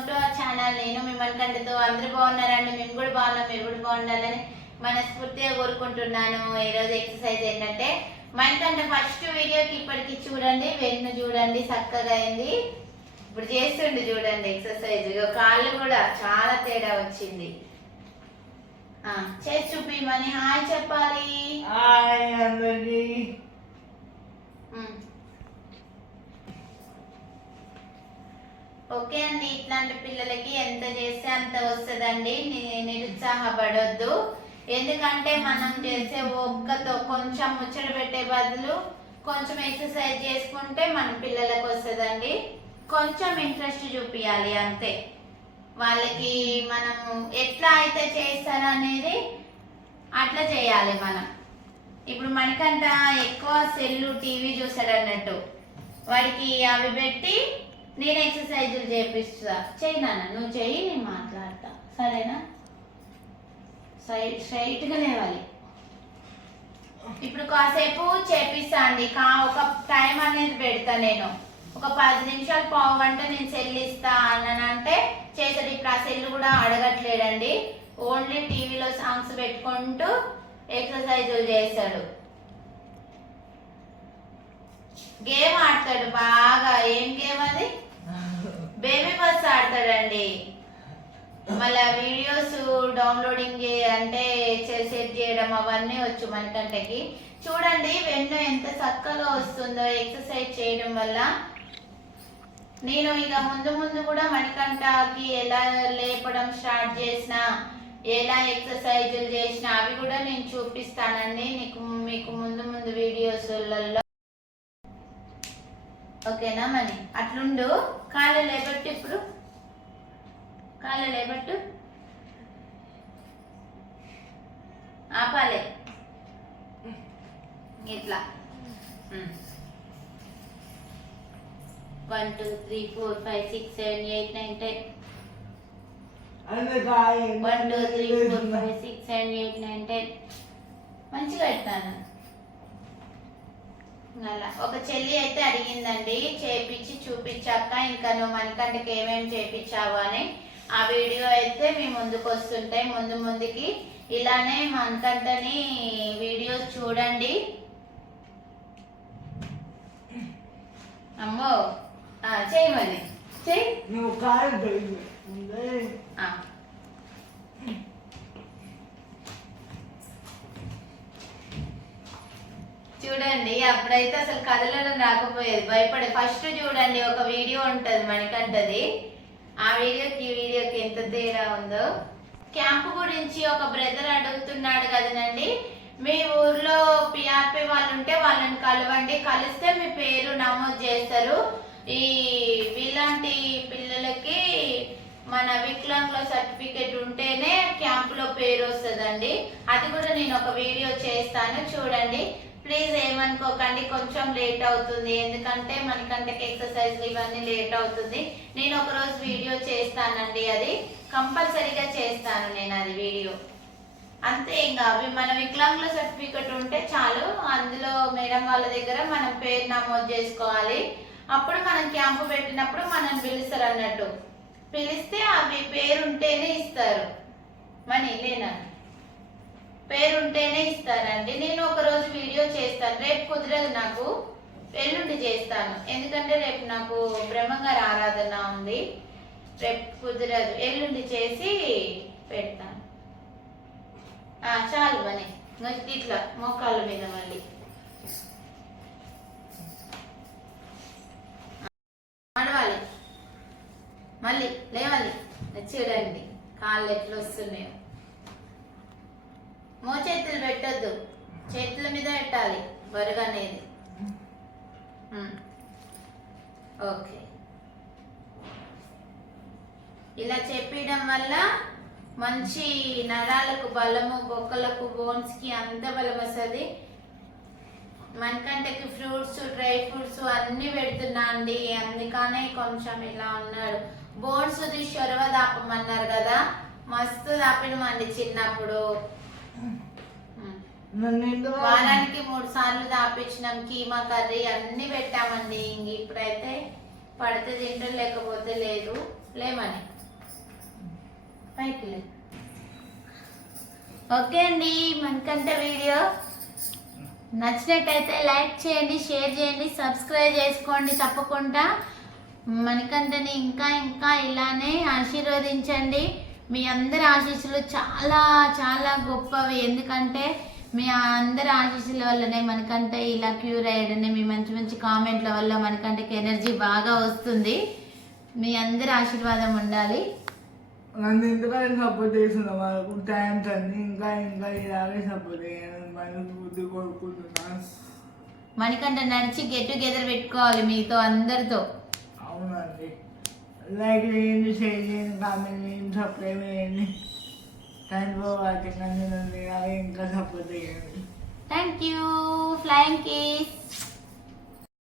Welcome to our channel నేను మిమ్మల్ని కంటితో అందరూ బాగున్నారండి. మేము కూడా బాగున్నాం మీరు కూడా బాగుండాలని మనస్ఫూర్తిగా కోరుకుంటున్నాను. ఈరోజు ఎక్సర్సైజ్ ఏంటంటే మనకంటే ఫస్ట్ వీడియోకి ఇప్పటికి చూడండి వెన్ను చూడండి చక్కగా అయింది. ఇప్పుడు చేస్తుండే చూడండి ఎక్సర్సైజ్ కాళ్ళు కూడా చాలా తేడా వచ్చింది. చేసి చూపిమని హాయ్ చెప్పాలి. హాయ్ అందరికి. ఓకే అండి ఇట్లాంటి పిల్లలకి ఎంత చేస్తే అంత వస్తుందండి. ని- నిరుత్సాహపడొద్దు. ఎందుకంటే మనం చేసే ఒక్కతో కొంచెం ముచ్చట పెట్టే బదులు కొంచెం ఎక్సర్సైజ్ చేసుకుంటే మన పిల్లలకు వస్తుందండి. కొంచెం ఇంట్రెస్ట్ చూపించాలి అంతే. వాళ్ళకి మనము ఎట్లా అయితే చేస్తారనేది అట్లా చేయాలి మనం. ఇప్పుడు మనకంట ఎక్కువ సెల్లు టీవీ చూసాడు అన్నట్టు వాడికి అవి పెట్టి నేను ఎక్సర్సైజులు చేపిస్తా. చెయ్యి నాన్న నువ్వు చెయ్యి నేను మాట్లాడతా. సరేనా? స్ట్రైట్ స్ట్రైట్గా లేవాలి. ఇప్పుడు కాసేపు చేపిస్తా అండి కా ఒక టైం అనేది పెడతా నేను. ఒక పది నిమిషాలు పావు గంట నేను సెల్ అన్నానంటే చేసాడు ఇప్పుడు ఆ సెల్ కూడా అడగట్లేడండి ఓన్లీ టీవీలో సాంగ్స్ పెట్టుకుంటూ ఎక్సర్సైజులు చేస్తాడు. గేమ్ ఆడతాడు బాగా. ఏం గేమ్ అది? మాట్లాడండి. మళ్ళీ మళ్ళా వీడియోస్ డౌన్లోడింగ్ అంటే సెట్ చేయడం అవన్నీ వచ్చు మనకంటకి చూడండి వెన్ను ఎంత చక్కగా వస్తుందో ఎక్సర్సైజ్ చేయడం వల్ల. నేను ఇక ముందు ముందు కూడా మణికంఠకి ఎలా లేపడం స్టార్ట్ చేసిన ఎలా ఎక్సర్సైజులు చేసిన అవి కూడా నేను చూపిస్తానండి నీకు మీకు ముందు ముందు వీడియోస్లలో. ఓకేనా మరి అట్లుండు. కాళ్ళు లేబట్టి ఇప్పుడు కాళ్ళు లేబట్టు ఆపాలి. ఇట్లా. One two three four five six seven eight nine ten one two three four five six seven eight nine ten మంచిగా పెడతాను. అలా. ఒక చెల్లి అయితే అడిగిందండి చేపించి చూపించాక ఇంకా నువ్వు మనకంటకి ఏమేమి చేపించావు అని. ఆ వీడియో అయితే మీ ముందుకు వస్తుంటాయి. ముందు ముందుకి ఇలానే మనకంటని వీడియోస్ చూడండి. అమ్మో. ఆ, చేయమని నువ్వు. చూడండి అప్పుడైతే అసలు కథలను రాకపోయేది. భయపడే. ఫస్ట్ చూడండి ఒక వీడియో ఉంటది మనకంటది. ఆ వీడియోకి ఈ వీడియోకి ఎంత తేడా ఉందో. క్యాంప్ గురించి ఒక బ్రదర్ అడుగుతున్నాడు కదనండి. మీ ఊర్లో పిఆర్పి వాళ్ళు ఉంటే వాళ్ళని కలవండి. కలిస్తే మీ పేరు నమోదు చేస్తారు. ఈ ఇలాంటి పిల్లలకి మన వికలాంగుల సర్టిఫికేట్ ఉంటేనే క్యాంపులో పేరు వస్తుందండి. అది కూడా నేను ఒక వీడియో చేస్తాను. చూడండి. ప్లీజ్ ఏమనుకోకండి కొంచెం లేట్ అవుతుంది. ఎందుకంటే మనకంటే ఎక్సర్సైజ్లు ఇవన్నీ లేట్ అవుతుంది. నేను ఒక రోజు వీడియో చేస్తానండి అది. కంపల్సరీగా చేస్తాను నేను అది వీడియో. అంతే ఇంకా అవి మన వికలాంగుల సర్టిఫికెట్ ఉంటే చాలు. అందులో మేడం వాళ్ళ దగ్గర మనం పేరు నమోదు చేసుకోవాలి. అప్పుడు మనం క్యాంపు పెట్టినప్పుడు మనం పిలుస్తారు అన్నట్టు. పిలిస్తే అవి పేరు ఉంటేనే ఇస్తారు. మనీ లేనా? పేరు ఉంటేనే ఇస్తారండి. నేను ఒక రోజు చేస్తాను. రేపు కుదరదు నాకు. ఎల్లుండి చేస్తాను. ఎందుకంటే రేపు నాకు బ్రహ్మంగారి ఆరాధన ఉంది. రేపు కుదరదు. ఎల్లుండి చేసి పెడతాను. చాలు మనీ. ఇట్లా మోకాళ్ళ మీద మళ్ళీ. నడవాలి. మళ్ళీ లేవాలి. చూడండి. కాళ్ళు ఎట్లా వస్తున్నాయో. మో చేతులు పెట్టొద్దు. చేతుల మీద పెట్టాలి బరుగు అనేది. ఓకే. ఇలా చెప్పడం వల్ల మంచి నరాలకు బలము బొక్కలకు బోన్స్కి అంత బలం వస్తుంది. మనకంటే ఫ్రూట్స్ డ్రై ఫ్రూట్స్ అన్ని పెడుతున్నా అండి. అందుకనే కొంచెం ఇలా ఉన్నాడు. బోన్స్ చొరవ దాపమన్నారు కదా. మస్తు దాపినమండి చిన్నప్పుడు. వారానికి మూడు సార్లు దాపించినాం కీమా కర్రీ అన్ని పెట్టామండి. ఇంక ఇప్పుడైతే పడితే తింటాం లేకపోతే లేదు. లేమని. పైకి. ఓకే అండి మనకంటే వీడియో నచ్చినట్టయితే లైక్ చేయండి షేర్ చేయండి సబ్స్క్రైబ్ చేసుకోండి తప్పకుండా. మనకంటని ఇంకా ఇంకా ఇలానే ఆశీర్వదించండి. మీ అందరి ఆశీస్సులు చాలా చాలా గొప్పవి. ఎందుకంటే మీ అందరి ఆశీస్సుల వల్లనే మనకంటే ఇలా క్యూర్ అయ్యడనే మీ మంచి మంచి కామెంట్ల వల్ల మనకంటే ఎనర్జీ బాగా వస్తుంది. మీ అందరి ఆశీర్వాదం ఉండాలి. నన్ను ఎందుకని సపోర్ట్ చేస్తున్న వాళ్ళకు థ్యాంక్స్ అండి ఇంకా ఇంకా ఇలాగే సపోర్ట్ చేయాలని మనస్ఫూర్తి కోరుకుంటున్నాను మనకంట నడిచి గెట్ టుగెదర్ పెట్టుకోవాలి మీతో అందరితో. అవునండి. లైక్ చేయండి షేర్ చేయండి కామెంట్ చేయండి సబ్స్క్రైబ్ చేయండి. Thank you, Ate Thank you! Flying kiss!